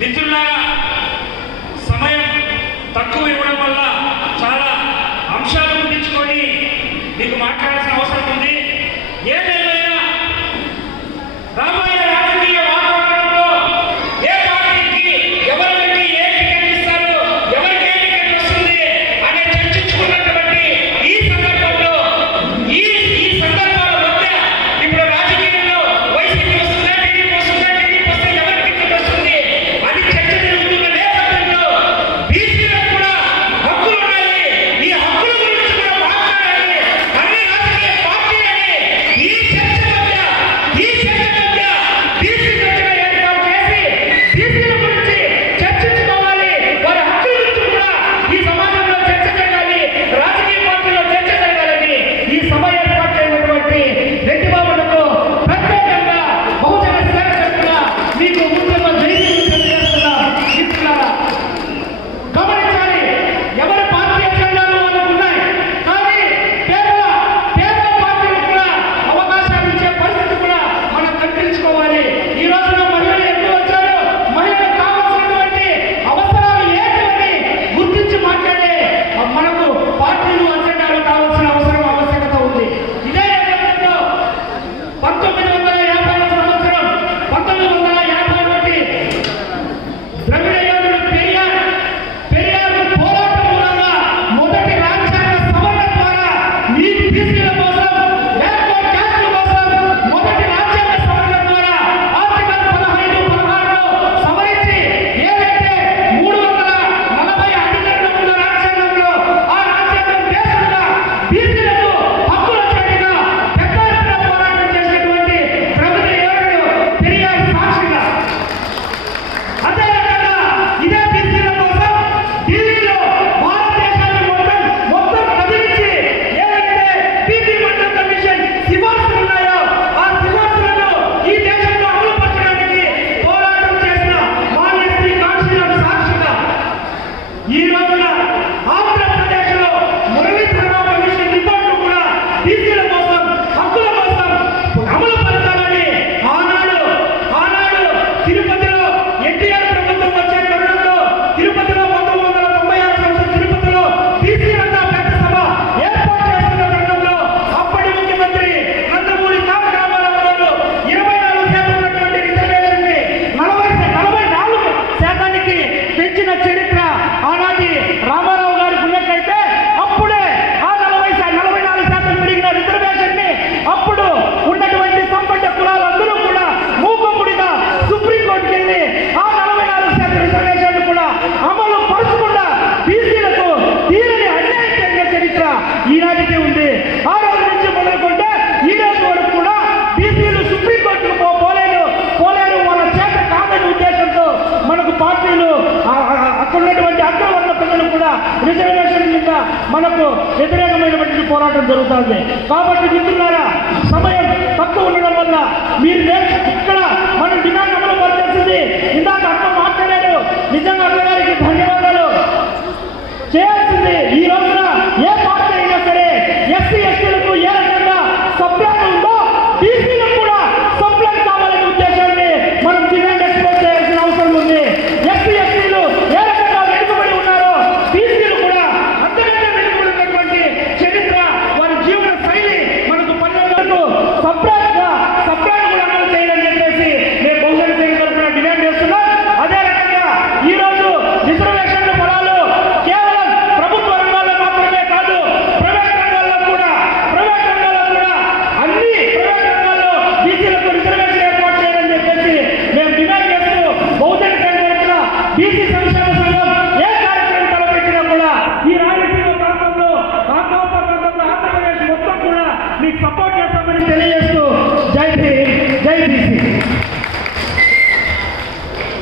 మిత్రులారా సమయం తక్కువ ఇవ్వడం వల్ల ఈనాటికే ఉంది ఆ రోజు నుంచి మొదలుకుంటే ఈ రోజు వరకు కూడా బీసీలు సుప్రీంకోర్టుకు పోలేదు పోలేదు మన చేత కాదని ఉద్దేశంతో మనకు పార్టీలు అక్కడ ఉన్నటువంటి అగ్రవర్ణ ప్రజలు కూడా రిజర్వేషన్ మీద మనకు వ్యతిరేకమైనటువంటి పోరాటం జరుగుతుంది. కాబట్టి మిత్రులారా సమయం తక్కువ ఉండడం వల్ల మీరు ఇక్కడ